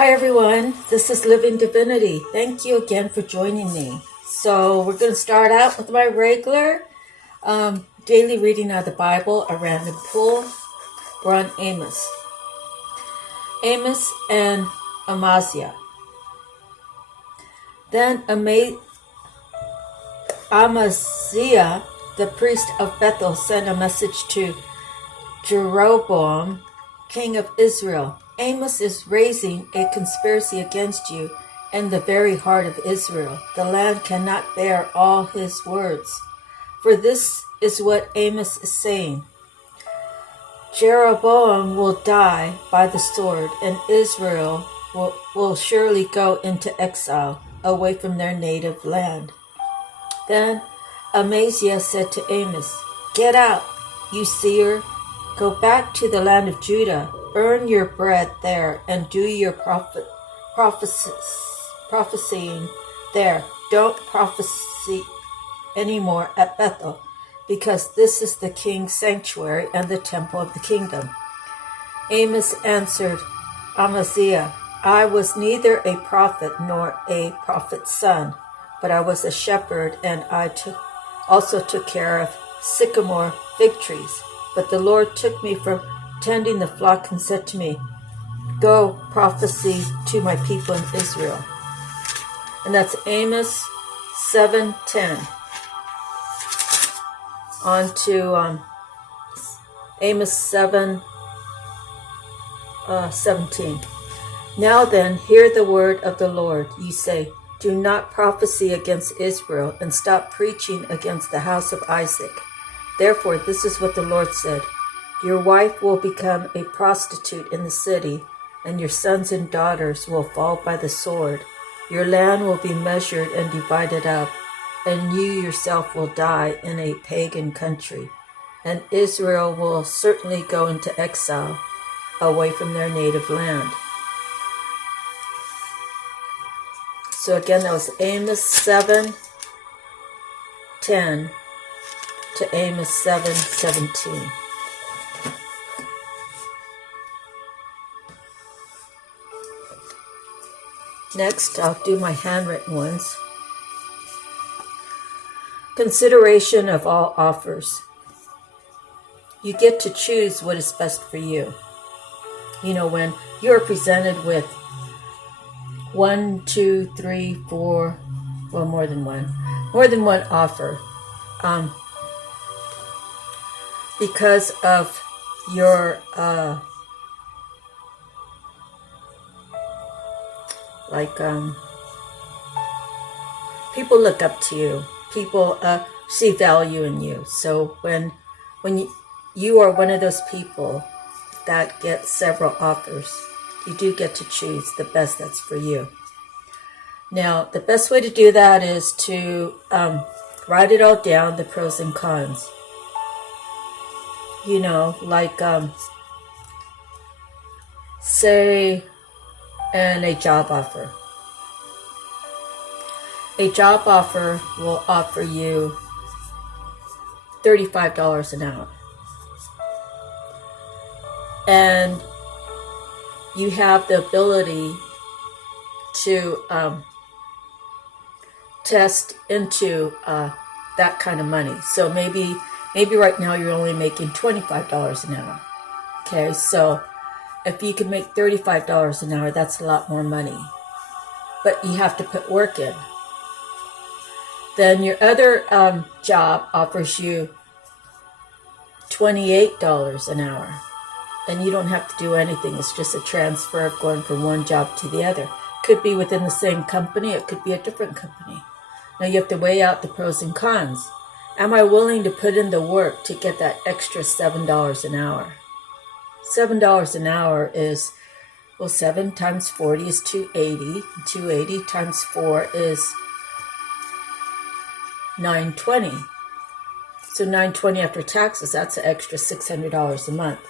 Hi everyone, this is Living Divinity. Thank you again for joining me. So we're going to start out with my regular daily reading of the Bible, a random pull. We're on Amos. Amos and Amaziah. Then Amaziah, the priest of Bethel, sent a message to Jeroboam, king of Israel. Amos is raising a conspiracy against you in the very heart of Israel. The land cannot bear all his words. For this is what Amos is saying. Jeroboam will die by the sword, and Israel will surely go into exile away from their native land. Then Amaziah said to Amos, "Get out, you seer. Go back to the land of Judah. Earn your bread there and do your prophesying there. Don't prophesy anymore at Bethel, because this is the king's sanctuary and the temple of the kingdom." Amos answered Amaziah, "I was neither a prophet nor a prophet's son, but I was a shepherd, and I also took care of sycamore fig trees. But the Lord took me from tending the flock and said to me, 'Go prophesy to my people in Israel.'" And that's Amos 7:10. On to Amos 7:17. "Now then, hear the word of the Lord. You say, 'Do not prophesy against Israel, and stop preaching against the house of Isaac.' Therefore, this is what the Lord said. Your wife will become a prostitute in the city, and your sons and daughters will fall by the sword. Your land will be measured and divided up, and you yourself will die in a pagan country. And Israel will certainly go into exile away from their native land." So again, that was Amos 7:10 to Amos 7:17. Next, I'll do my handwritten ones. Consideration of all offers. You get to choose what is best for you. You know, when you're presented with 1, 2, 3, 4, well, more than one offer, because of your people look up to you. People see value in you. So when you are one of those people that get several offers, you do get to choose the best that's for you. Now, the best way to do that is to write it all down, the pros and cons. You know, like say, and a job offer. A job offer will offer you $35 an hour. And you have the ability to test into that kind of money. So maybe right now you're only making $25 an hour. Okay, so if you can make $35 an hour, that's a lot more money. But you have to put work in. Then your other job offers you $28 an hour. And you don't have to do anything. It's just a transfer of going from one job to the other. Could be within the same company. It could be a different company. Now you have to weigh out the pros and cons. Am I willing to put in the work to get that extra $7 an hour? $7 an hour is, well, 7 times 40 is 280. 280 times 4 is 920. So 920 after taxes, that's an extra $600 a month.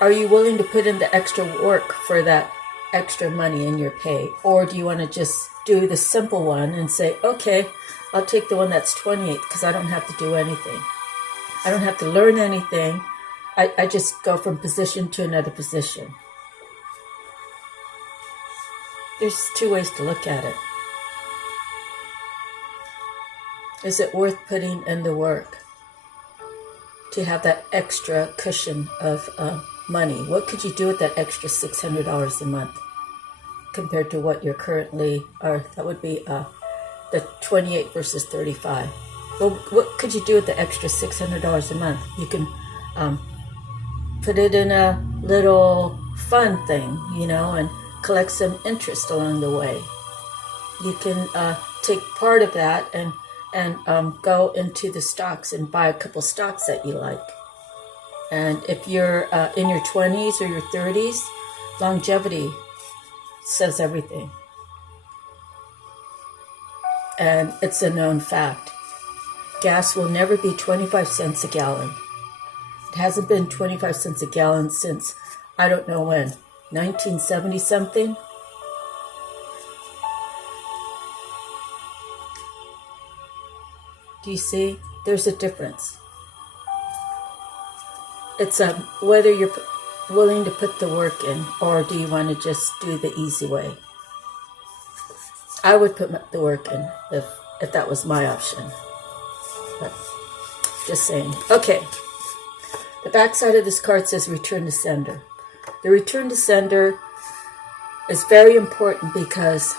Are you willing to put in the extra work for that extra money in your pay? Or do you want to just do the simple one and say, okay, I'll take the one that's 28 because I don't have to do anything. I don't have to learn anything. I just go from position to another position. There's two ways to look at it. Is it worth putting in the work to have that extra cushion of money? What could you do with that extra $600 a month compared to what you're currently, or that would be the 28 versus 35. Well, what could you do with the extra $600 a month? You can put it in a little fun thing, and collect some interest along the way. You can take part of that and go into the stocks and buy a couple stocks that you like. And if you're in your 20s or your 30s, longevity says everything. And it's a known fact. Gas will never be 25 cents a gallon. It hasn't been 25 cents a gallon since, I don't know when, 1970 something? Do you see? There's a difference. It's whether you're willing to put the work in, or do you want to just do the easy way? I would put the work in if that was my option. But just saying. Okay. The back side of this card says return to sender. The return to sender is very important because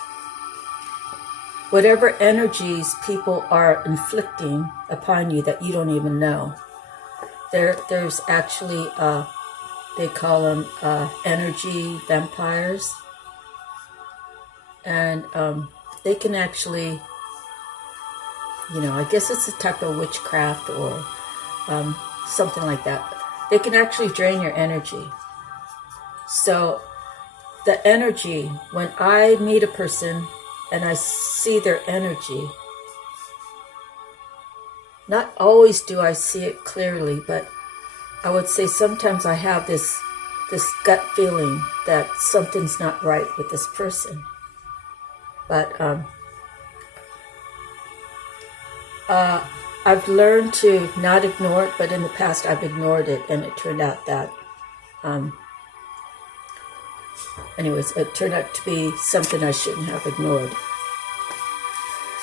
whatever energies people are inflicting upon you that you don't even know, there's actually, they call them energy vampires. And they can actually, I guess it's a type of witchcraft or something like that. They can actually drain your energy. So the energy, when I meet a person and I see their energy, not always do I see it clearly, but I would say sometimes I have this gut feeling that something's not right with this person. But I've learned to not ignore it, but in the past I've ignored it, and it turned out that, it turned out to be something I shouldn't have ignored.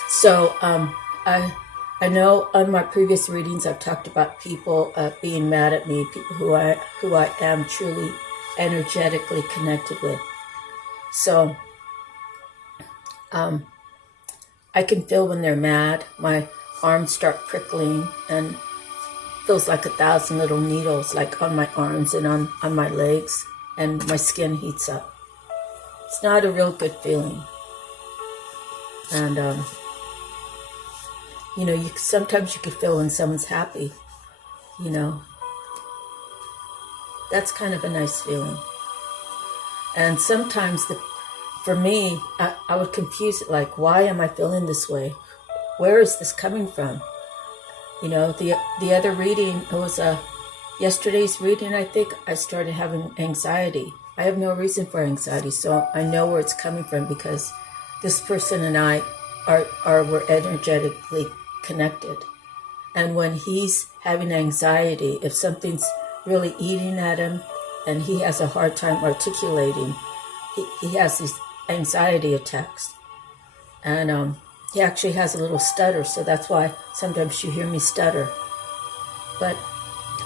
So I know on my previous readings I've talked about people being mad at me, people who I am truly energetically connected with. So I can feel when they're mad. My arms start prickling and feels like 1,000 little needles, like on my arms and on my legs, and my skin heats up. It's not a real good feeling. And sometimes you can feel when someone's happy. That's kind of a nice feeling. And sometimes for me, I would confuse it, like, why am I feeling this way? Where is this coming from? The other reading, it was yesterday's reading, I think, I started having anxiety. I have no reason for anxiety, so I know where it's coming from because this person and I we're energetically connected. And when he's having anxiety, if something's really eating at him and he has a hard time articulating, he has these anxiety attacks. And he actually has a little stutter, so that's why sometimes you hear me stutter. But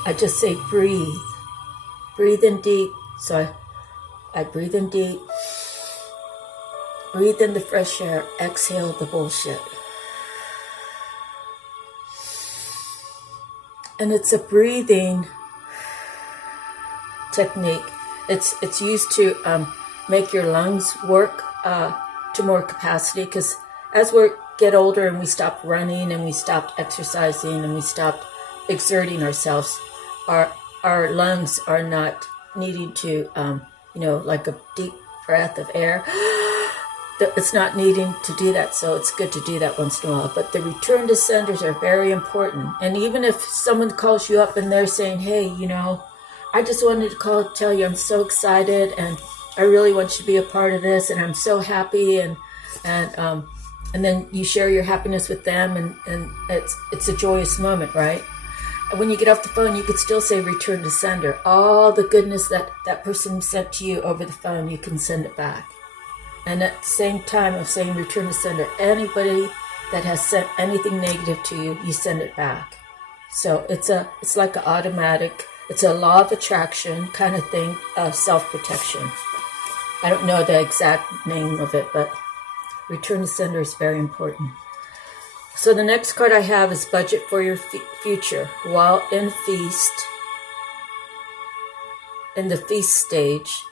I just say breathe. Breathe in deep. So I breathe in deep. Breathe in the fresh air. Exhale the bullshit. And it's a breathing technique. It's used to make your lungs work to more capacity, because as we get older and we stop running and we stop exercising and we stop exerting ourselves, our lungs are not needing to, like a deep breath of air. It's not needing to do that, so it's good to do that once in a while. But the return to senders are very important. And even if someone calls you up and they're saying, hey, I just wanted to tell you I'm so excited and I really want you to be a part of this and I'm so happy, and then you share your happiness with them, and it's a joyous moment, right? And when you get off the phone, you could still say return to sender. All the goodness that person sent to you over the phone, you can send it back. And at the same time of saying return to sender, anybody that has sent anything negative to you, you send it back. So it's like an automatic, it's a law of attraction kind of thing, self-protection. I don't know the exact name of it, but return to sender is very important. So the next card I have is budget for your future. While in the feast stage,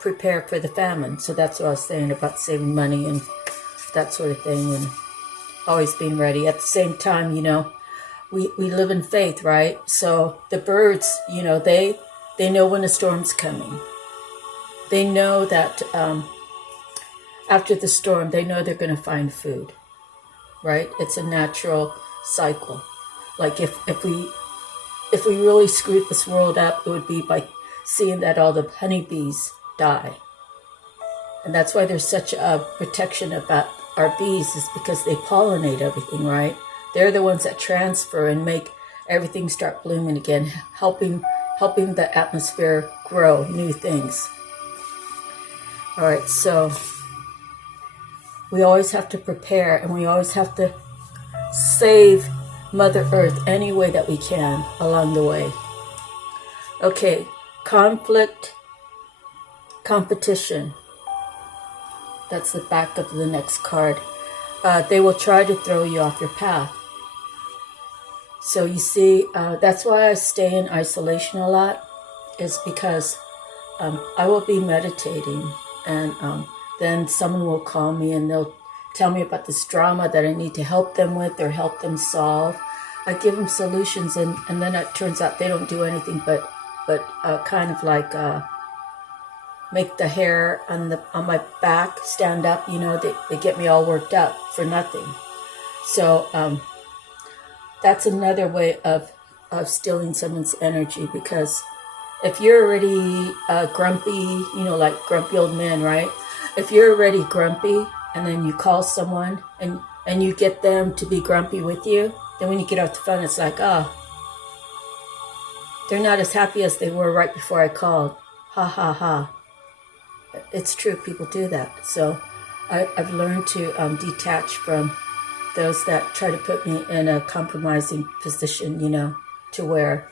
prepare for the famine. So that's what I was saying about saving money and that sort of thing, and always being ready. At the same time, we live in faith, right? So the birds, they know when a storm's coming. They know that after the storm, they know they're going to find food, right? It's a natural cycle. Like if we really screwed this world up, it would be by seeing that all the honeybees die. And that's why there's such a protection about our bees, is because they pollinate everything, right? They're the ones that transfer and make everything start blooming again, helping the atmosphere grow new things. All right, so we always have to prepare, and we always have to save Mother Earth any way that we can along the way. Okay, conflict, competition. That's the back of the next card. They will try to throw you off your path. So you see, that's why I stay in isolation a lot, is because I will be meditating, and then someone will call me and they'll tell me about this drama that I need to help them with or help them solve. I give them solutions, and then it turns out they don't do anything but kind of like make the hair on my back stand up. They get me all worked up for nothing. So that's another way of stealing someone's energy, because if you're already grumpy, like grumpy old men, right? If you're already grumpy and then you call someone and you get them to be grumpy with you, then when you get off the phone, it's like, they're not as happy as they were right before I called. Ha, ha, ha. It's true, people do that. So I've learned to detach from those that try to put me in a compromising position, to where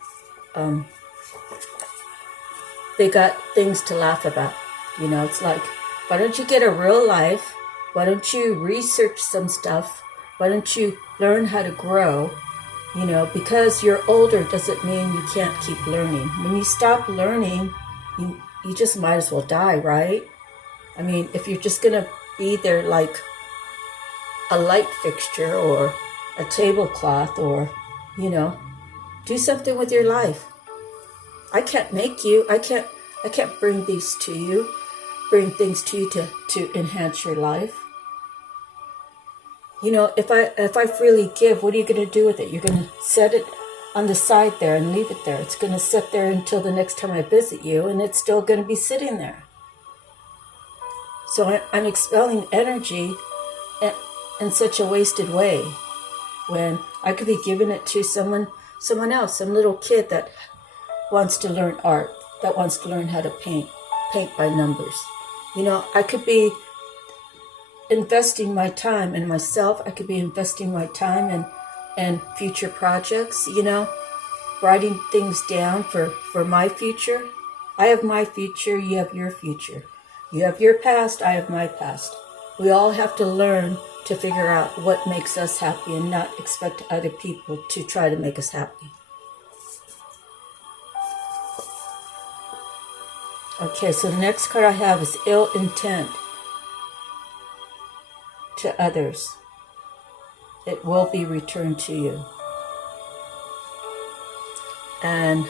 they got things to laugh about. It's like, why don't you get a real life? Why don't you research some stuff? Why don't you learn how to grow? Because you're older doesn't mean you can't keep learning. When you stop learning, you just might as well die, right? I mean, if you're just going to be there like a light fixture or a tablecloth, or, do something with your life. I can't make you. I can't bring things to you to enhance your life. If I freely give, what are you going to do with it? You're going to set it on the side there and leave it there. It's going to sit there until the next time I visit you, and it's still going to be sitting there. So I'm expelling energy in such a wasted way, when I could be giving it to someone else, some little kid that wants to learn art, that wants to learn how to paint by numbers. I could be investing my time in myself. I could be investing my time in future projects, writing things down for my future. I have my future, you have your future. You have your past, I have my past. We all have to learn to figure out what makes us happy and not expect other people to try to make us happy. Okay, so the next card I have is ill intent to others. It will be returned to you. And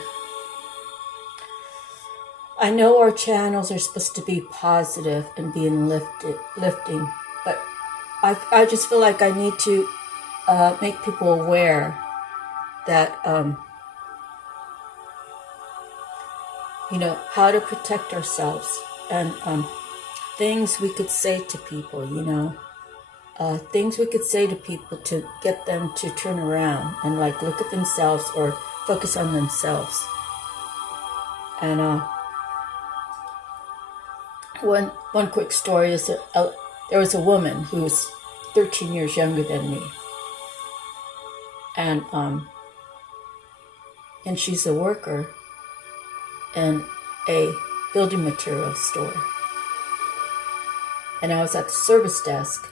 I know our channels are supposed to be positive and being lifting, but I just feel like I need to make people aware that how to protect ourselves, and things we could say to people, things we could say to people to get them to turn around and look at themselves or focus on themselves. And one quick story is there was a woman who was 13 years younger than me, and she's a worker in a building material store. And I was at the service desk,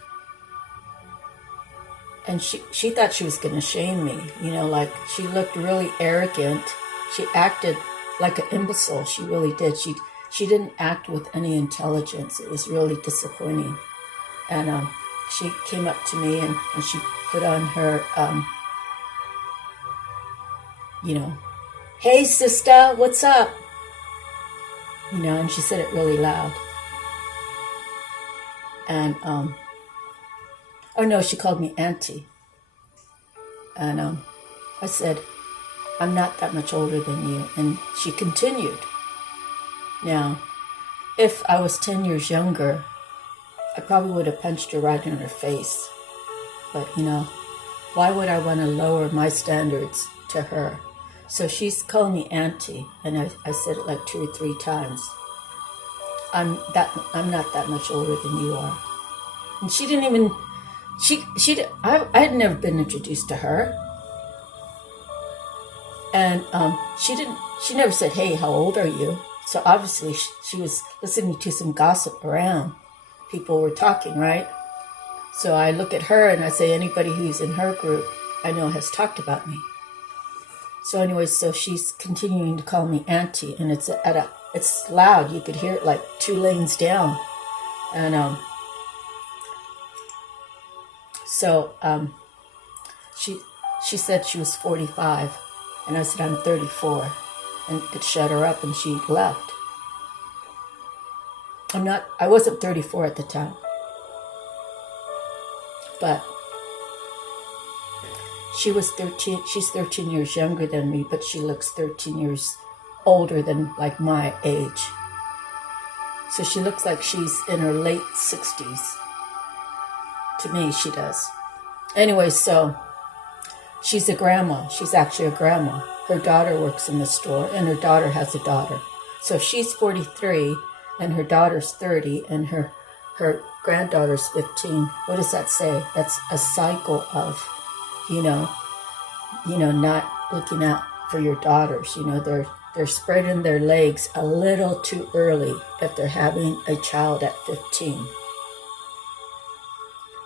and she thought she was going to shame me. You know, like, she looked really arrogant. She acted like an imbecile. She really did. She didn't act with any intelligence. It was really disappointing. And she came up to me and she put on her, hey, sister, what's up? You know, and she said it really loud. And, oh no, she called me auntie. And I said, I'm not that much older than you. And she continued. Now, if I was 10 years younger, I probably would have punched her right in her face. But, you know, why would I want to lower my standards to her? So she's calling me auntie, and I said it like 2 or 3 times. I'm not that much older than you are. And she didn't even, I had never been introduced to her. And she never said, hey, how old are you? So obviously she was listening to some gossip around. People were talking, right? So I look at her and I say, anybody who's in her group I know has talked about me. So anyway, so she's continuing to call me auntie, and it's loud. You could hear it like 2 lanes down. And she said she was 45, and I said I'm 34, and it shut her up, and she left. I wasn't 34 at the time, but she's 13 years younger than me, but she looks 13 years older than like my age. So she looks like she's in her late 60s. To me, she does. Anyway, so she's a grandma. She's actually a grandma. Her daughter works in the store, and her daughter has a daughter. So if she's 43, and her daughter's 30, and her granddaughter's 15, what does that say? That's a cycle of, not looking out for your daughters. They're spreading their legs a little too early if they're having a child at 15.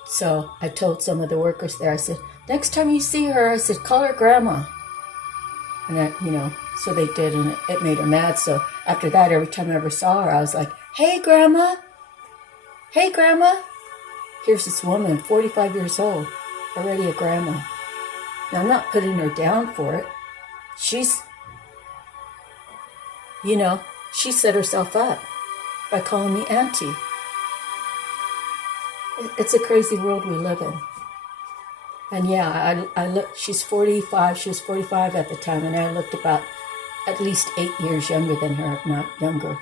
So I told some of the workers there, I said, next time you see her, I said, call her grandma. And so they did, and it made her mad. So after that, every time I ever saw her, I was like, hey, grandma. Hey, grandma. Here's this woman, 45 years old, already a grandma. Now, I'm not putting her down for it. She's, she set herself up by calling me auntie. It's a crazy world we live in. And yeah, I look. She's 45. She was 45 at the time, and I looked about at least 8 years younger than her, if not younger.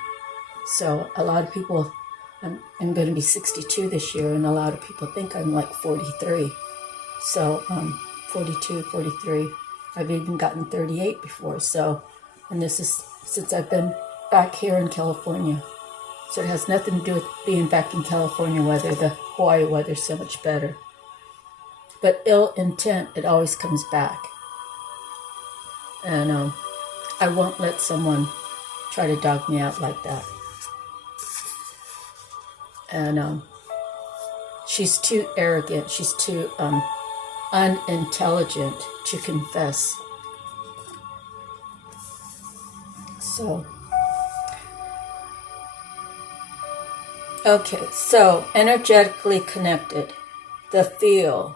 So a lot of people, I'm going to be 62 this year, and a lot of people think I'm like 43. So 42, 43. I've even gotten 38 before. So, and this is since I've been back here in California. So it has nothing to do with being back in California weather. The Hawaii weather's so much better. But ill intent, it always comes back. And I won't let someone try to dog me out like that. And she's too arrogant. She's too unintelligent to confess. So, okay, so energetically connected, the feel,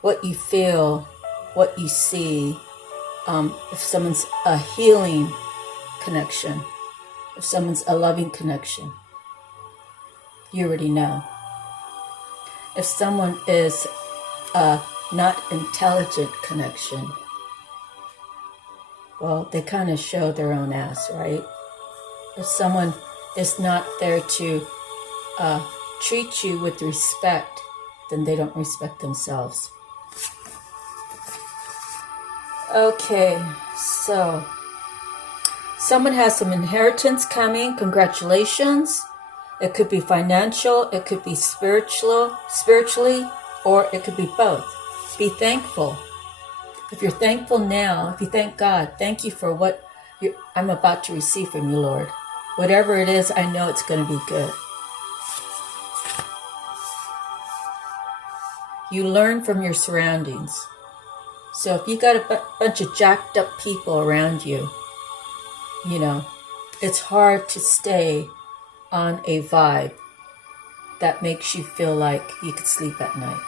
what you feel, what you see, if someone's a healing connection, if someone's a loving connection, you already know. If someone is a not intelligent connection, well, they kind of show their own ass, right? If someone is not there to treat you with respect, then they don't respect themselves. Okay, so someone has some inheritance coming. Congratulations. It could be financial, it could be spiritually, or it could be both. Be thankful. If you're thankful now, if you thank God, thank you for what I'm about to receive from you, Lord. Whatever it is, I know it's going to be good. You learn from your surroundings. So if you got a bunch of jacked up people around you, it's hard to stay on a vibe that makes you feel like you could sleep at night.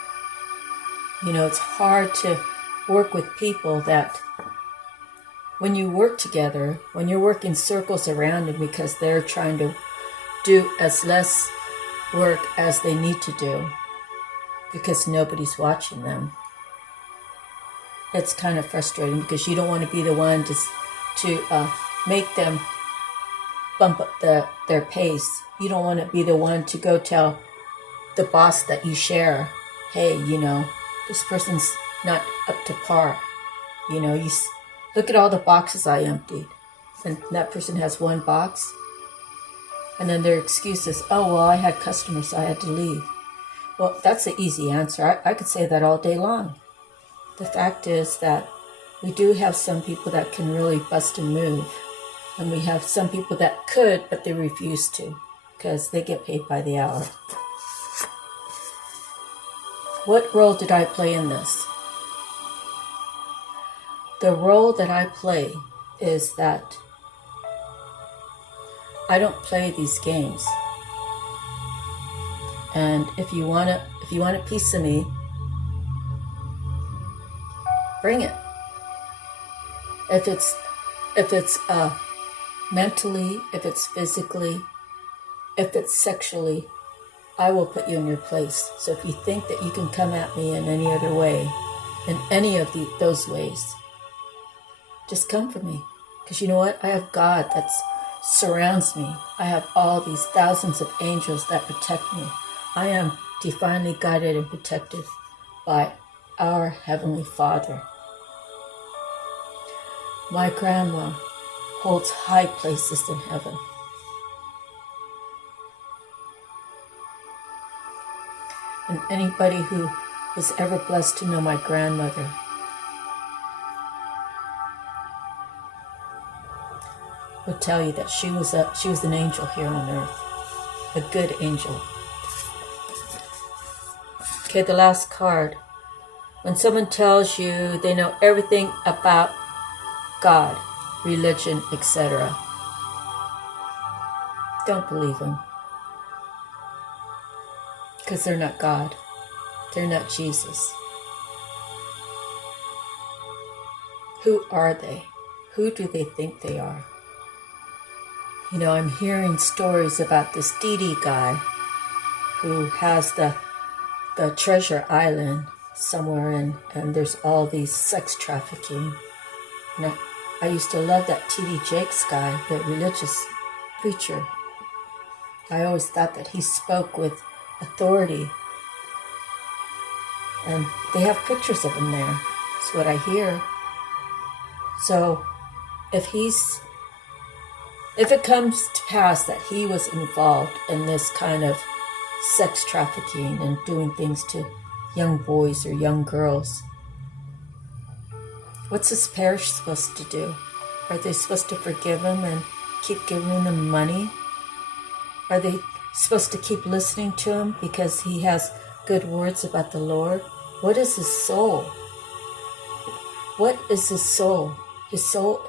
It's hard to work with people that when you work together, when you're working circles around them because they're trying to do as less work as they need to do because nobody's watching them. It's kind of frustrating because you don't want to be the one to make them bump up their pace. You don't want to be the one to go tell the boss that you share, hey, this person's not up to par. You look at all the boxes I emptied. And that person has one box. And then their excuse is, oh, well, I had customers, so I had to leave. Well, that's the easy answer. I could say that all day long. The fact is that we do have some people that can really bust and move. And we have some people that could, but they refuse to because they get paid by the hour. What role did I play in this? The role that I play is that I don't play these games. And if you want a piece of me, bring it. If it's mentally, if it's physically, if it's sexually, I will put you in your place. So if you think that you can come at me in any other way, in any of those ways, just come for me. Because you know what? I have God that surrounds me. I have all these thousands of angels that protect me. I am divinely guided and protected by our Heavenly Father. My grandma holds high places in heaven. And anybody who was ever blessed to know my grandmother would tell you that she was an angel here on earth, a good angel. Okay, the last card. When someone tells you they know everything about God, religion, etc., don't believe them. Because they're not God. They're not Jesus. Who are they? Who do they think they are? I'm hearing stories about this Didi guy who has the treasure island somewhere, and there's all these sex trafficking. And I used to love that T.D. Jakes guy, the religious preacher. I always thought that he spoke with authority. And they have pictures of him there. That's what I hear. So if it comes to pass that he was involved in this kind of sex trafficking and doing things to young boys or young girls, what's this parish supposed to do? Are they supposed to forgive him and keep giving him money? Are they supposed to keep listening to him because he has good words about the Lord? What is his soul? What is his soul? His soul,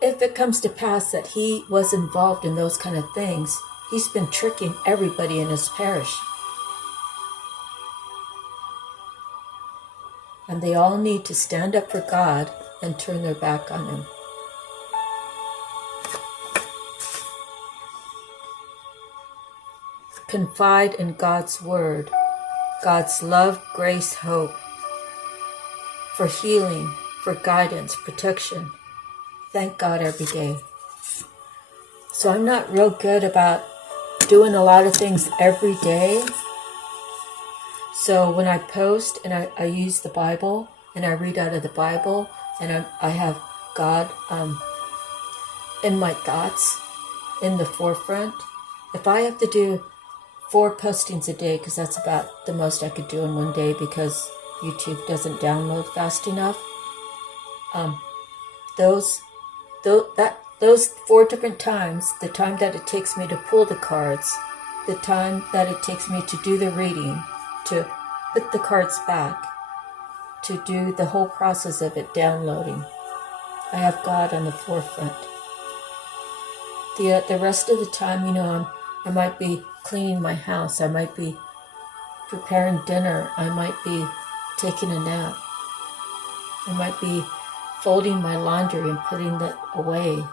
if it comes to pass that he was involved in those kind of things, he's been tricking everybody in his parish. And they all need to stand up for God and turn their back on him. Confide in God's word, God's love, grace, hope, for healing, for guidance, protection. Thank God every day. So I'm not real good about doing a lot of things every day. So when I post and I use the Bible and I read out of the Bible and I have God in my thoughts in the forefront, if I have to do 4 postings a day, because that's about the most I could do in one day because YouTube doesn't download fast enough. Those 4 different times, the time that it takes me to pull the cards, the time that it takes me to do the reading, to put the cards back, to do the whole process of it downloading, I have God on the forefront. The rest of the time, I might be cleaning my house, I might be preparing dinner, I might be taking a nap, I might be folding my laundry and putting that away,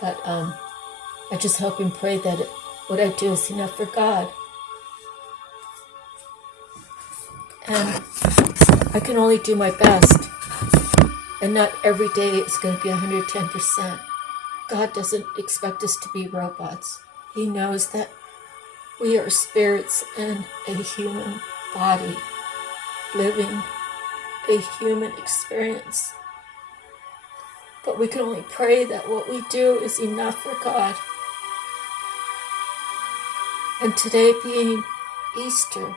But I just hope and pray that what I do is enough for God. And I can only do my best. And not every day is going to be 110%. God doesn't expect us to be robots. He knows that we are spirits in a human body, living a human experience. But we can only pray that what we do is enough for God. And today being Easter,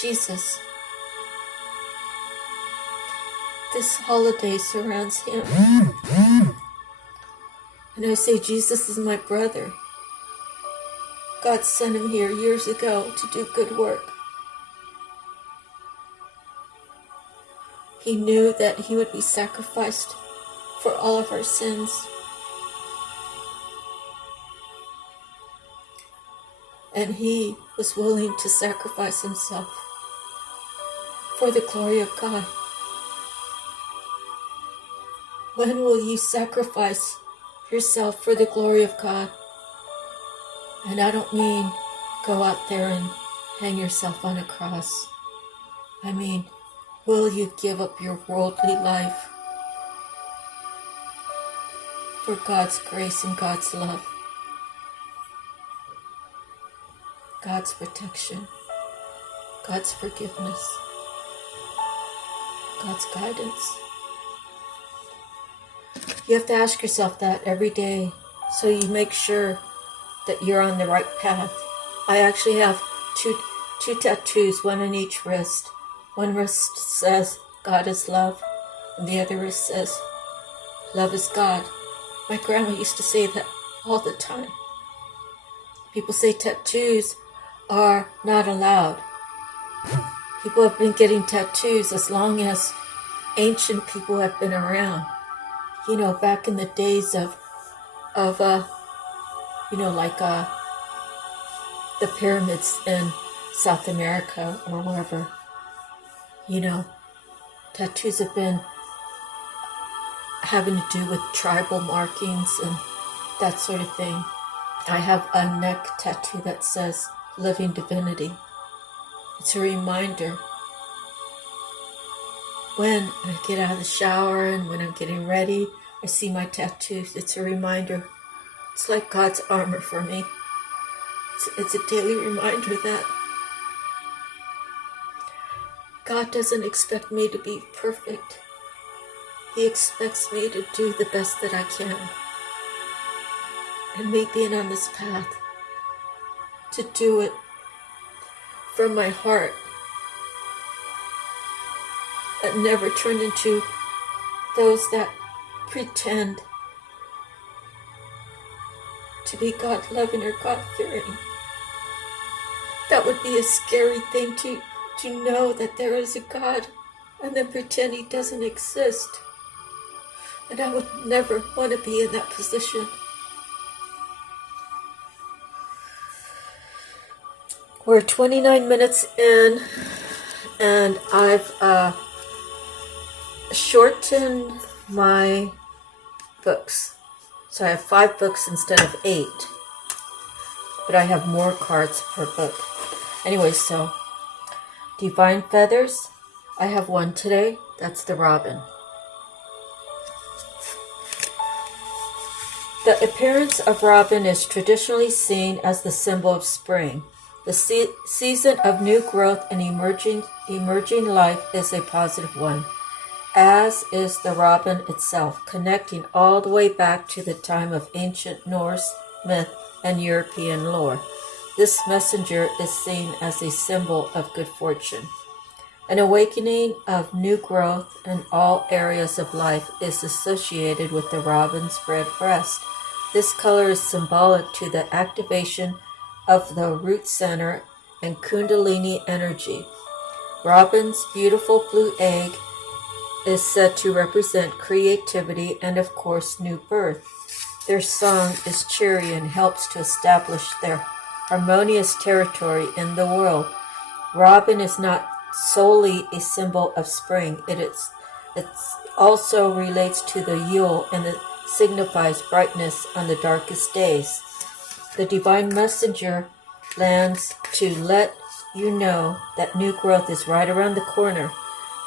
Jesus, this holiday surrounds him. And I say, Jesus is my brother. God sent him here years ago to do good work. He knew that he would be sacrificed for all of our sins. And he was willing to sacrifice himself for the glory of God. When will you sacrifice yourself for the glory of God? And I don't mean go out there and hang yourself on a cross. I mean, will you give up your worldly life for God's grace and God's love, God's protection, God's forgiveness, God's guidance? You have to ask yourself that every day so you make sure that you're on the right path. I actually have two tattoos, one on each wrist. One wrist says, God is love, and the other wrist says, love is God. My grandma used to say that all the time. People say tattoos are not allowed. People have been getting tattoos as long as ancient people have been around. Back in the days of the pyramids in South America or wherever. Tattoos have been having to do with tribal markings and that sort of thing. I have a neck tattoo that says living divinity. It's a reminder. When I get out of the shower and when I'm getting ready, I see my tattoos. It's a reminder. It's like God's armor for me. It's a daily reminder that God doesn't expect me to be perfect. He expects me to do the best that I can. And me being on this path, to do it from my heart, and never turn into those that pretend to be God-loving or God-fearing. That would be a scary thing to know that there is a God and then pretend he doesn't exist. And I would never want to be in that position. We're 29 minutes in, and I've shortened my books. So I have 5 books instead of 8. But I have more cards per book. Anyway, so Divine Feathers. I have one today. That's the robin. The appearance of robin is traditionally seen as the symbol of spring. The season of new growth and emerging life is a positive one. as is the robin itself, connecting all the way back to the time of ancient Norse myth and European lore. This messenger is seen as a symbol of good fortune. An awakening of new growth in all areas of life is associated with the robin's red breast. This color is symbolic to the activation of the root center and kundalini energy. Robin's beautiful blue egg is said to represent creativity and, of course, new birth. Their song is cheery and helps to establish their harmonious territory in the world. Robin is not solely a symbol of spring. It also relates to the Yule, and it signifies brightness on the darkest days. The divine messenger lands to let you know that new growth is right around the corner.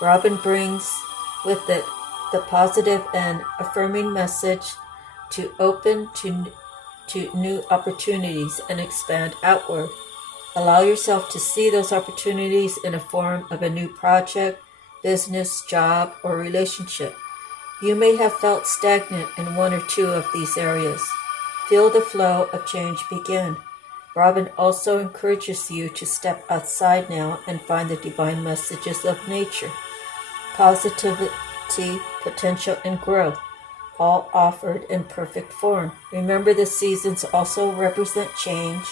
Robin brings with it the positive and affirming message to open to new opportunities and expand outward. Allow yourself to see those opportunities in a form of a new project, business, job, or relationship. You may have felt stagnant in one or two of these areas. Feel the flow of change begin. Robin also encourages you to step outside now and find the divine messages of nature. Positivity, potential, and growth, all offered in perfect form. Remember, the seasons also represent change,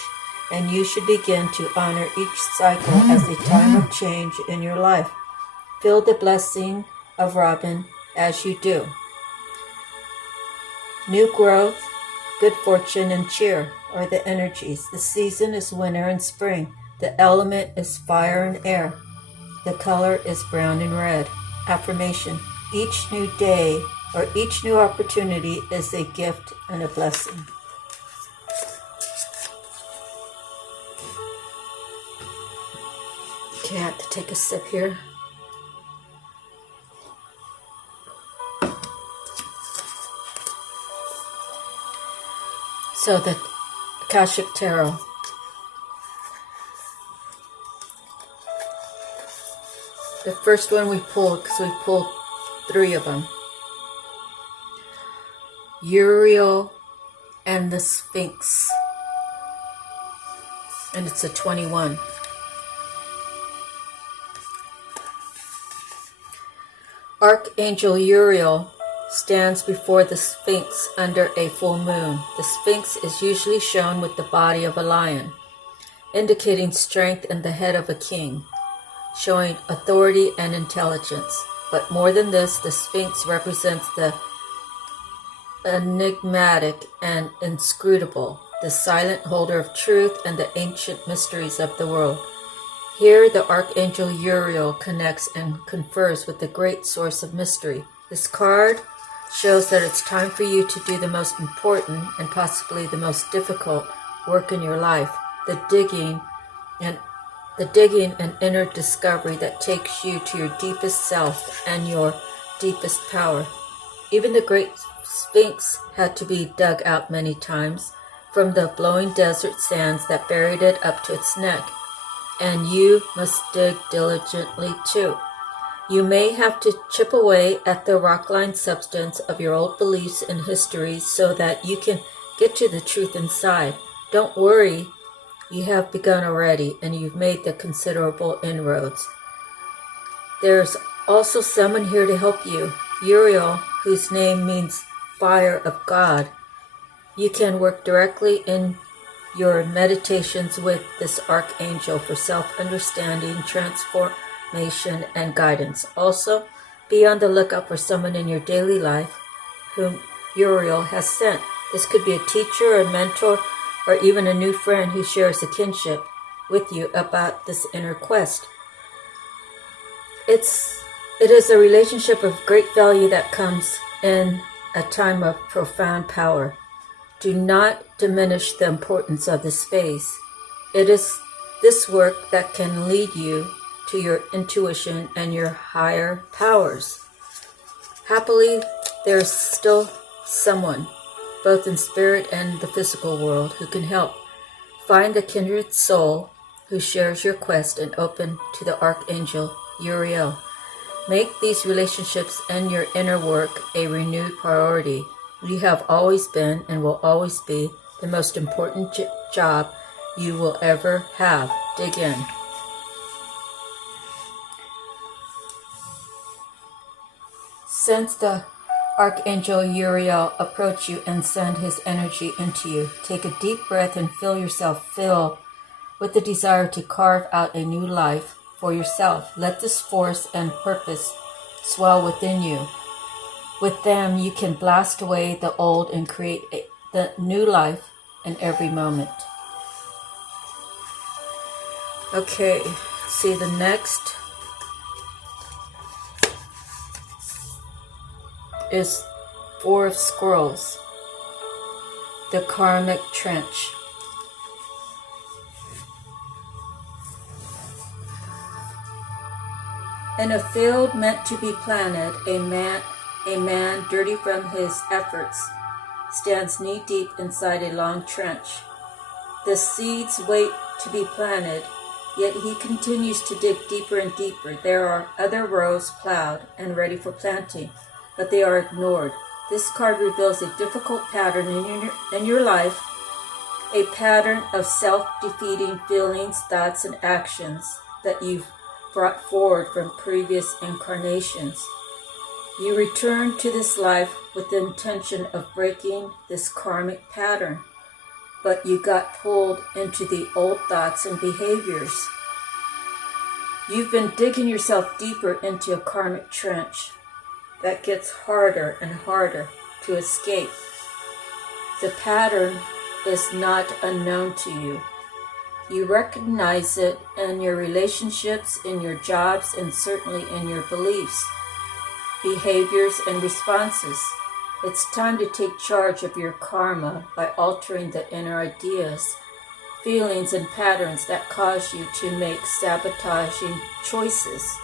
and you should begin to honor each cycle as a time of change in your life. Feel the blessing of Robin as you do. New growth, good fortune, and cheer are the energies. The season is winter and spring. The element is fire and air. The color is brown and red. Affirmation: each new day or each new opportunity is a gift and a blessing. Okay, I have to take a sip here. So the Akashic Tarot. The first one we pulled, because we pulled 3 of them. Uriel and the Sphinx. And it's a 21. Archangel Uriel stands before the Sphinx under a full moon. The Sphinx is usually shown with the body of a lion, indicating strength and the head of a king, showing authority and intelligence. But more than this, the Sphinx represents the enigmatic and inscrutable, the silent holder of truth and the ancient mysteries of the world. Here, the Archangel Uriel connects and confers with the great source of mystery. This card shows that it's time for you to do the most important and possibly the most difficult work in your life, the digging and inner discovery that takes you to your deepest self and your deepest power. Even the great Sphinx had to be dug out many times from the blowing desert sands that buried it up to its neck. And you must dig diligently too. You may have to chip away at the rockline substance of your old beliefs and histories so that you can get to the truth inside. Don't worry, you have begun already and you've made the considerable inroads. There's also someone here to help you, Uriel, whose name means fire of God. You can work directly in your meditations with this archangel for self-understanding, transformation, and guidance. Also, be on the lookout for someone in your daily life whom Uriel has sent. This could be a teacher, a mentor, or even a new friend who shares a kinship with you about this inner quest. It is a relationship of great value that comes in a time of profound power. Do not diminish the importance of this phase. It is this work that can lead you to your intuition and your higher powers. Happily, there is still someone, both in spirit and the physical world, who can help. Find the kindred soul who shares your quest and open to the Archangel Uriel. Make these relationships and your inner work a renewed priority. You have always been and will always be the most important job you will ever have. Dig in. Sense the Archangel Uriel approach you and send his energy into you. Take a deep breath and feel yourself fill with the desire to carve out a new life for yourself. Let this force and purpose swell within you. With them, you can blast away the old and create the new life in every moment. Okay, see the next is Four of Scrolls, the Karmic Trench. In a field meant to be planted, a man dirty from his efforts, stands knee-deep inside a long trench. The seeds wait to be planted, yet he continues to dig deeper and deeper. There are other rows plowed and ready for planting, but they are ignored. This card reveals a difficult pattern in your life, a pattern of self-defeating feelings, thoughts, and actions that you've brought forward from previous incarnations. You return to this life with the intention of breaking this karmic pattern, but you got pulled into the old thoughts and behaviors. You've been digging yourself deeper into a karmic trench that gets harder and harder to escape. The pattern is not unknown to you. You recognize it in your relationships, in your jobs, and certainly in your beliefs, behaviors, and responses. It's time to take charge of your karma by altering the inner ideas, feelings, and patterns that cause you to make sabotaging choices.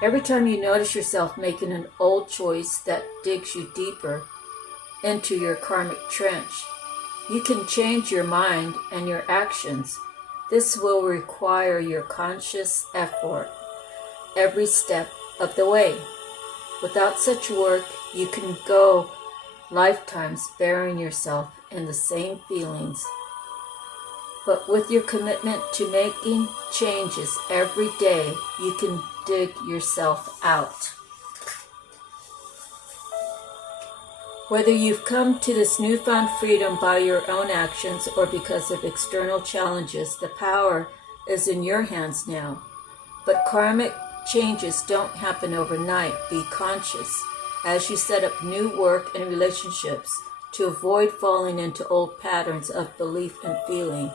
Every time you notice yourself making an old choice that digs you deeper into your karmic trench, you can change your mind and your actions. This will require your conscious effort every step of the way. Without such work, you can go lifetimes burying yourself in the same feelings. But with your commitment to making changes every day, you can dig yourself out. Whether you've come to this newfound freedom by your own actions or because of external challenges, the power is in your hands now. But karmic changes don't happen overnight. Be conscious as you set up new work and relationships to avoid falling into old patterns of belief and feeling.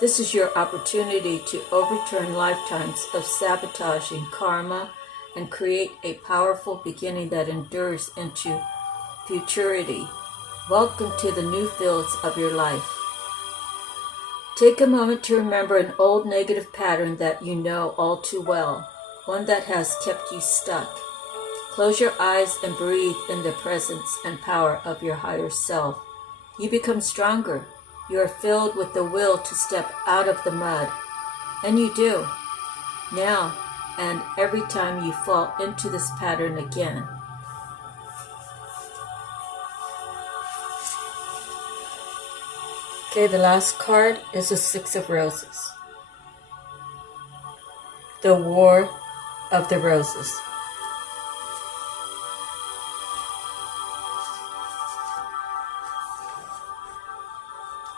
This is your opportunity to overturn lifetimes of sabotaging karma and create a powerful beginning that endures into futurity. Welcome to the new fields of your life. Take a moment to remember an old negative pattern that you know all too well, one that has kept you stuck. Close your eyes and breathe in the presence and power of your higher self. You become stronger. You are filled with the will to step out of the mud. And you do. Now and every time you fall into this pattern again. Okay, the last card is the Six of Roses. The War of the Roses.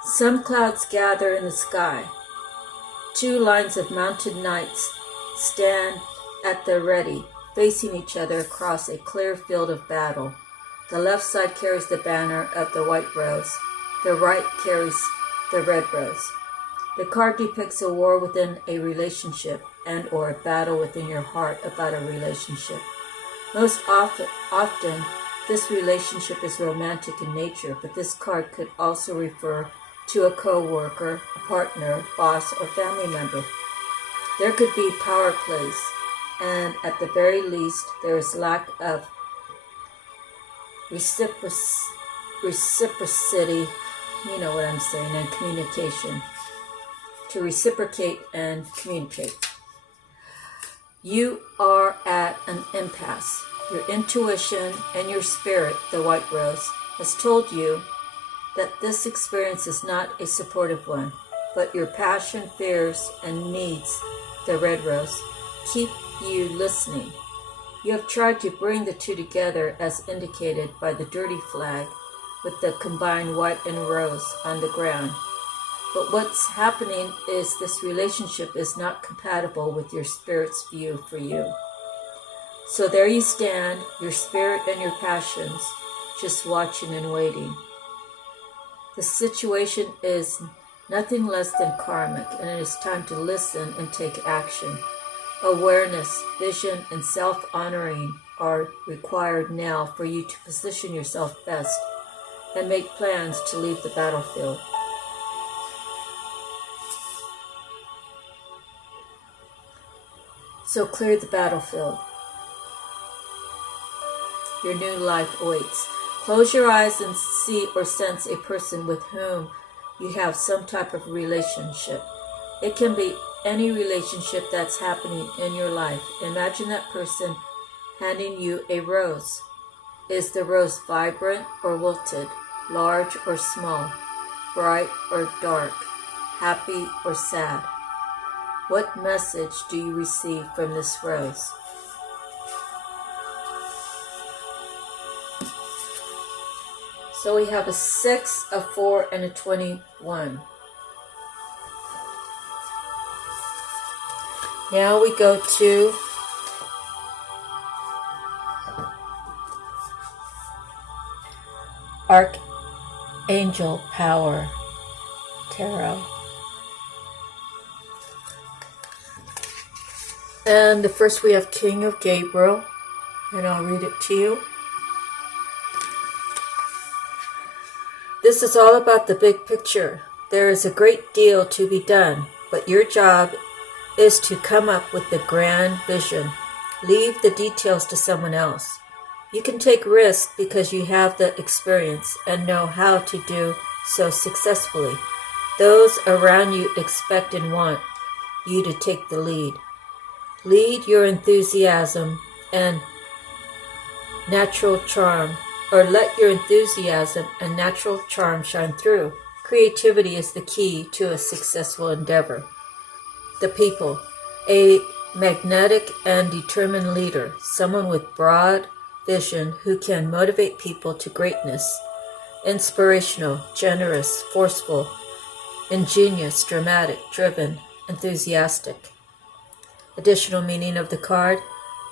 Some clouds gather in the sky. Two lines of mounted knights stand at the ready, facing each other across a clear field of battle. The left side carries the banner of the white rose. The right carries the red rose. The card depicts a war within a relationship and or a battle within your heart about a relationship. Most often, this relationship is romantic in nature, but this card could also refer to a co-worker, a partner, boss, or family member. There could be power plays, and at the very least, there is lack of reciprocity, you know what I'm saying, and communication. To reciprocate and communicate. You are at an impasse. Your intuition and your spirit, the white rose, has told you that this experience is not a supportive one, but your passion, fears, and needs, the red rose, keep you listening. You have tried to bring the two together as indicated by the dirty flag with the combined white and rose on the ground. But what's happening is this relationship is not compatible with your spirit's view for you. So there you stand, your spirit and your passions, just watching and waiting. The situation is nothing less than karmic, and it is time to listen and take action. Awareness, vision, and self-honoring are required now for you to position yourself best and make plans to leave the battlefield. So clear the battlefield. Your new life awaits. Close your eyes and see or sense a person with whom you have some type of relationship. It can be any relationship that's happening in your life. Imagine that person handing you a rose. Is the rose vibrant or wilted, large or small, bright or dark, happy or sad? What message do you receive from this rose? So we have a 6, a 4, and a 21. Now we go to Archangel Power Tarot. And the first we have King of Gabriel, and I'll read it to you. This is all about the big picture. There is a great deal to be done, but your job is to come up with the grand vision. Leave the details to someone else. You can take risks because you have the experience and know how to do so successfully. Those around you expect and want you to take the lead. Lead your enthusiasm and natural charm, or let your enthusiasm and natural charm shine through. Creativity is the key to a successful endeavor. The people, a magnetic and determined leader, someone with broad vision who can motivate people to greatness. Inspirational, generous, forceful, ingenious, dramatic, driven, enthusiastic. Additional meaning of the card,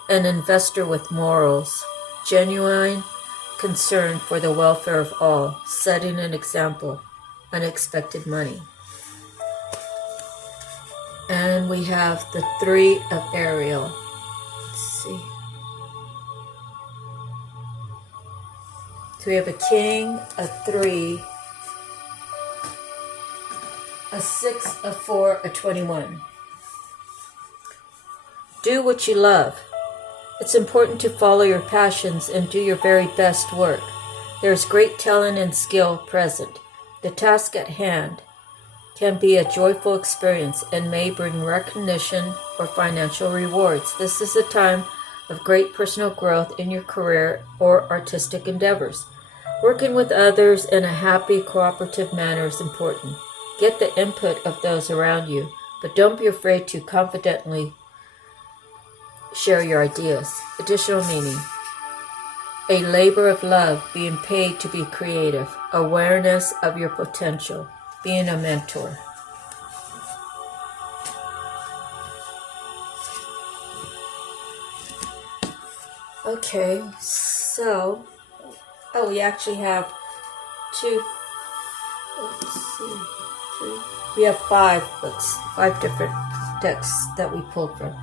an investor with morals, genuine concern for the welfare of all, setting an example, unexpected money. And we have the 3 of Ariel. Let's see. So we have a king, a 3, a 6, a 4, a 21. Do what you love. It's important to follow your passions and do your very best work. There is great talent and skill present. The task at hand can be a joyful experience and may bring recognition or financial rewards. This is a time of great personal growth in your career or artistic endeavors. Working with others in a happy, cooperative manner is important. Get the input of those around you, but don't be afraid to confidently share your ideas. Additional meaning. A labor of love, being paid to be creative. Awareness of your potential. Being a mentor. Okay, so, we actually have 2, let's see, 3, we have 5 books, 5 different texts that we pulled from.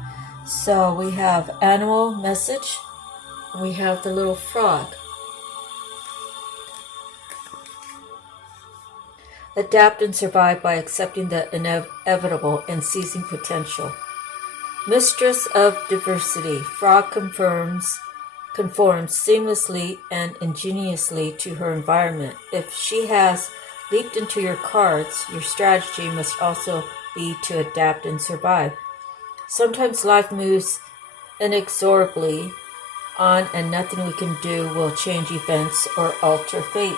So we have animal message, and we have the little frog. Adapt and survive by accepting the inevitable and seizing potential. Mistress of diversity, frog conforms seamlessly and ingeniously to her environment. If she has leaped into your cards, your strategy must also be to adapt and survive. Sometimes life moves inexorably on, and nothing we can do will change events or alter fate.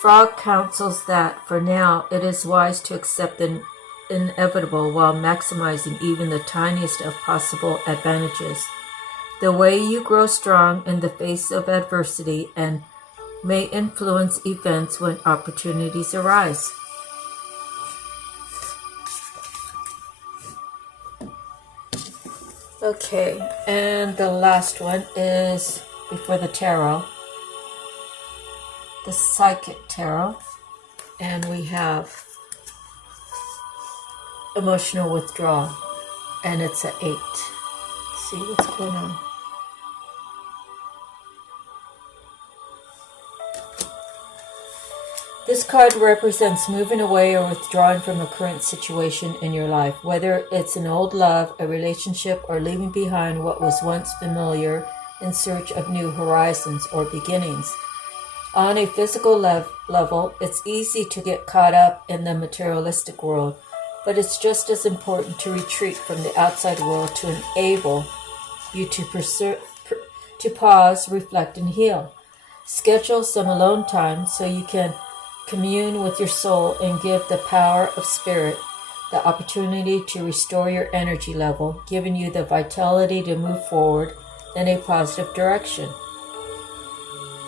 Frog counsels that, for now, it is wise to accept the inevitable while maximizing even the tiniest of possible advantages. The way you grow strong in the face of adversity and may influence events when opportunities arise. Okay, and the last one is before the tarot, the psychic tarot, and we have emotional withdrawal, and it's an 8. Let's see what's going on. This card represents moving away or withdrawing from a current situation in your life, whether it's an old love, a relationship, or leaving behind what was once familiar in search of new horizons or beginnings. On a physical level, it's easy to get caught up in the materialistic world, but it's just as important to retreat from the outside world to enable you to pause, reflect, and heal. Schedule some alone time so you can commune with your soul and give the power of spirit the opportunity to restore your energy level, giving you the vitality to move forward in a positive direction.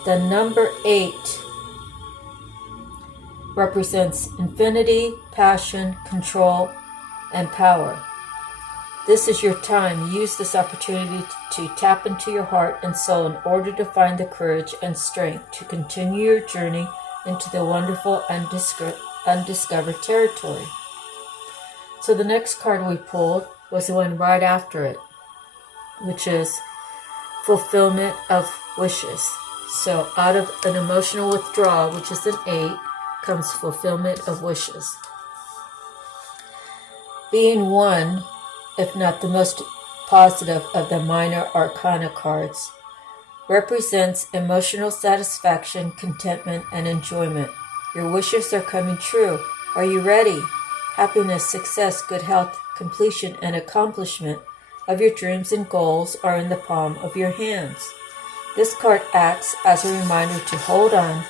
The number 8 represents infinity, passion, control, and power. This is your time. Use this opportunity to tap into your heart and soul in order to find the courage and strength to continue your journey into the wonderful undiscovered territory. So the next card we pulled was the one right after it, which is fulfillment of wishes. So out of an emotional withdrawal, which is an 8, comes fulfillment of wishes. Being one, if not the most positive of the minor arcana cards, represents emotional satisfaction, contentment, and enjoyment. Your wishes are coming true. Are you ready? Happiness, success, good health, completion, and accomplishment of your dreams and goals are in the palm of your hands. This card acts as a reminder to hold on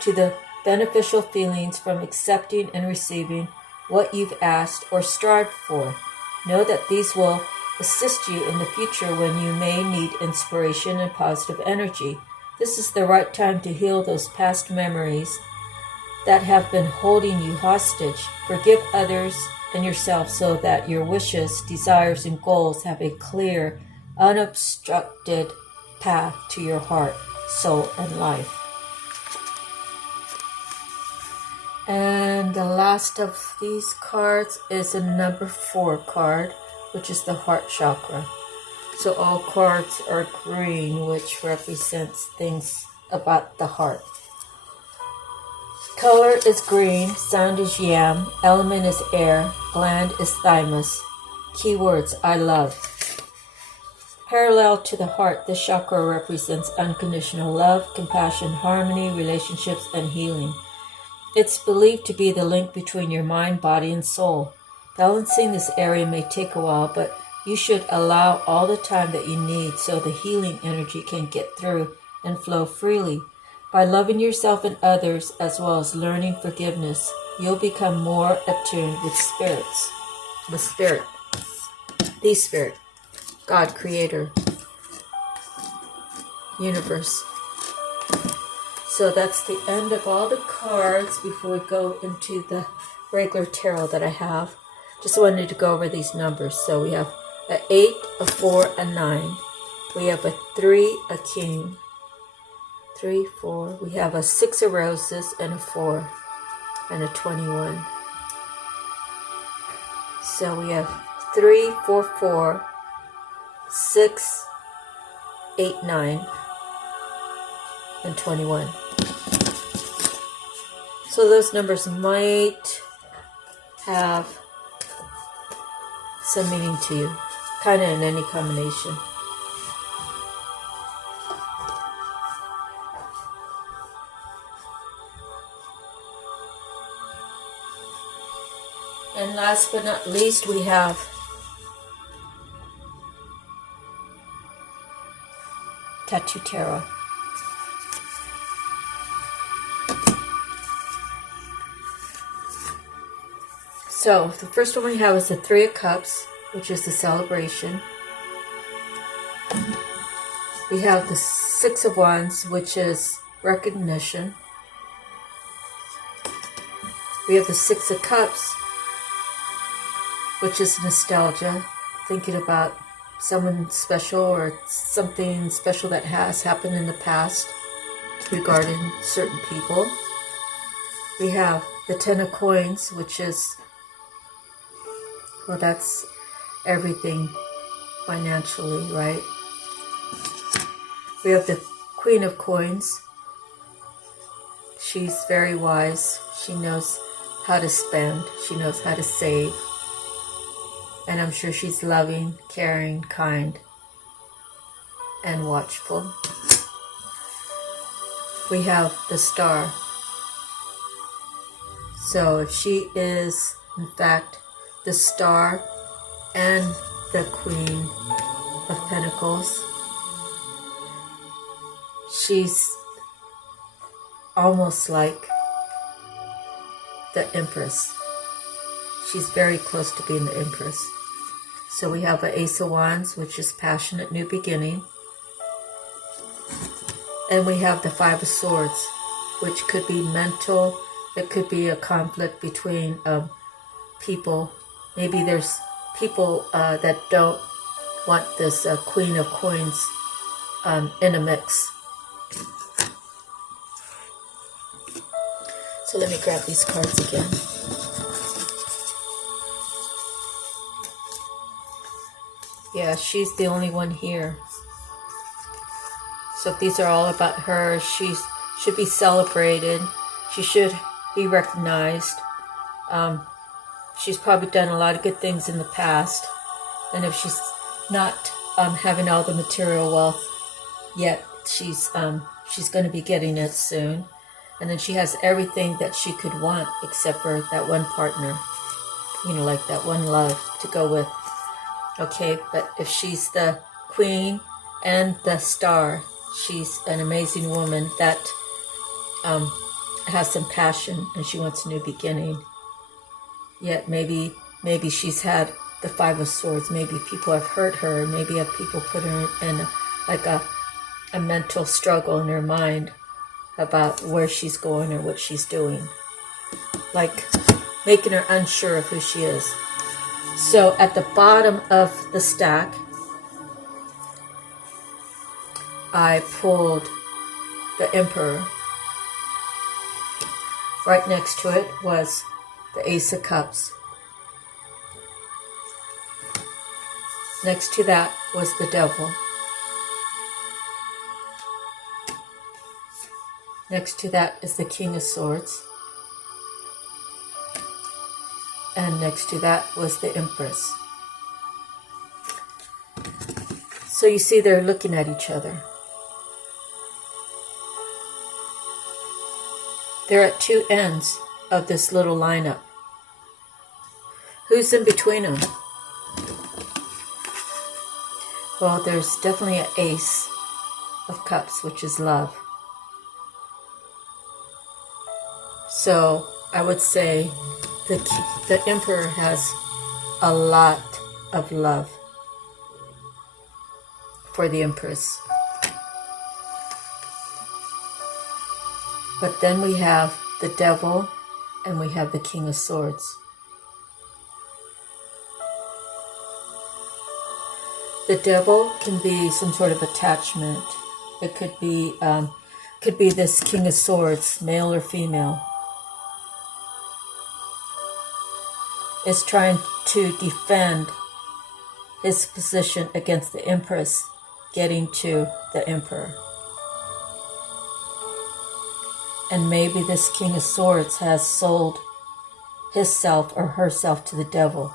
to the beneficial feelings from accepting and receiving what you've asked or strived for. Know that these will assist you in the future when you may need inspiration and positive energy. This is the right time to heal those past memories that have been holding you hostage. Forgive others and yourself so that your wishes, desires, and goals have a clear, unobstructed path to your heart, soul, and life. And the last of these cards is a number 4 card, which is the heart chakra. So all cards are green, which represents things about the heart. Color is green, sound is yam, element is air, gland is thymus. Keywords, I love. Parallel to the heart, this chakra represents unconditional love, compassion, harmony, relationships, and healing. It's believed to be the link between your mind, body, and soul. Balancing this area may take a while, but you should allow all the time that you need so the healing energy can get through and flow freely. By loving yourself and others, as well as learning forgiveness, you'll become more attuned with spirits. The spirit, God, Creator, Universe. So that's the end of all the cards before we go into the regular tarot that I have. Just wanted to go over these numbers. So we have an 8, a 4, a 9. We have a 3, a king. 3, 4. We have a 6 of roses and a 4 and a 21. So we have 3, 4, 4, 6, 8, 9, and 21. So those numbers might have some meaning to you, kind of in any combination. And last but not least, we have Tattoo Tarot. So the first one we have is the Three of Cups, which is the celebration. We have the Six of Wands, which is recognition. We have the Six of Cups, which is nostalgia, thinking about someone special or something special that has happened in the past regarding certain people. We have the Ten of Coins, which is, well, that's everything financially, right? We have the Queen of Coins. She's very wise. She knows how to spend. She knows how to save. And I'm sure she's loving, caring, kind, and watchful. We have the Star. So if she is, in fact, the Star and the Queen of Pentacles, she's almost like the Empress. She's very close to being the Empress. So we have an Ace of Wands, which is passionate new beginning. And we have the Five of Swords, which could be mental. It could be a conflict between people. Maybe there's people that don't want this Queen of Coins in a mix. So let me grab these cards again. Yeah, she's the only one here. So if these are all about her, she should be celebrated. She should be recognized. She's probably done a lot of good things in the past. And if she's not having all the material wealth yet, she's going to be getting it soon. And then she has everything that she could want except for that one partner. You know, like that one love to go with. Okay, but if she's the Queen and the Star, she's an amazing woman that has some passion and she wants a new beginning. Yet maybe she's had the Five of Swords. Maybe people have hurt her. Maybe have people put her in like a mental struggle in her mind about where she's going or what she's doing. Like making her unsure of who she is. So at the bottom of the stack, I pulled the Emperor. Right next to it was the Ace of Cups. Next to that was the Devil. Next to that is the King of Swords. And next to that was the Empress. So you see they're looking at each other. They're at two ends of this little lineup. Who's in between them? Well, there's definitely an Ace of Cups, which is love. So I would say the Emperor has a lot of love for the Empress. But then we have the Devil and we have the King of Swords. The Devil can be some sort of attachment. It could be this King of Swords, male or female, is trying to defend his position against the Empress getting to the Emperor. And maybe this King of Swords has sold himself or herself to the Devil.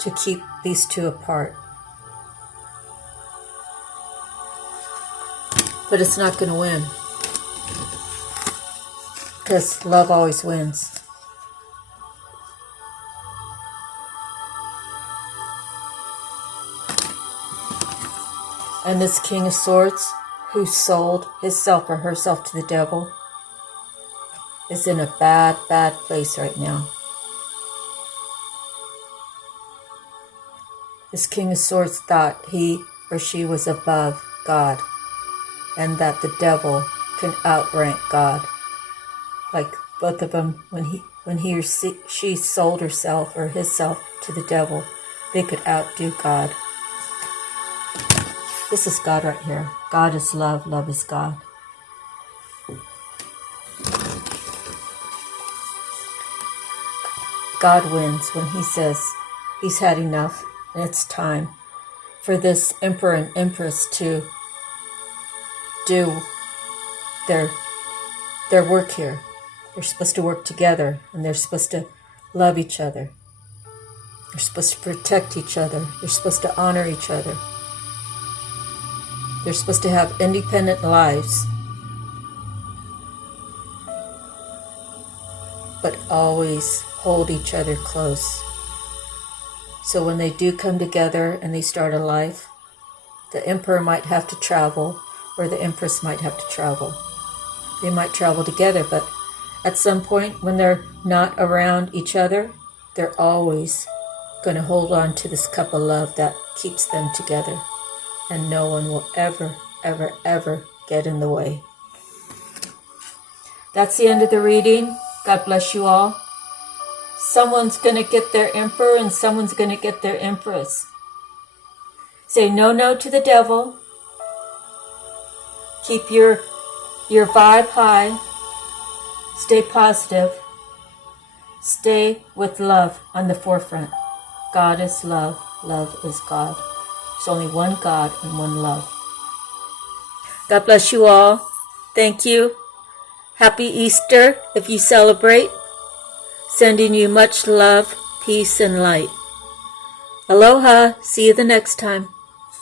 To keep these two apart. But it's not going to win. Because love always wins. And this King of Swords, who sold himself or herself to the devil, is in a bad, bad place right now. This King of Swords thought he or she was above God, and that the devil can outrank God. Like both of them, when he or she sold herself or himself to the devil, they could outdo God. This is God right here. God is love. Love is God. God wins when he says he's had enough and it's time for this Emperor and Empress to do their work here. They're supposed to work together, and they're supposed to love each other. They're supposed to protect each other. They're supposed to honor each other. They're supposed to have independent lives, but always hold each other close. So when they do come together and they start a life, the Emperor might have to travel, or the Empress might have to travel. They might travel together, but at some point when they're not around each other, they're always going to hold on to this cup of love that keeps them together. And no one will ever, ever, ever get in the way. That's the end of the reading. God bless you all. Someone's going to get their Emperor and someone's going to get their Empress. Say no to the devil. Keep your vibe high. Stay positive. Stay with love on the forefront. God is love. Love is God. There's only one God and one love. God bless you all. Thank you. Happy Easter if you celebrate. Sending you much love, peace, and light. Aloha. See you the next time.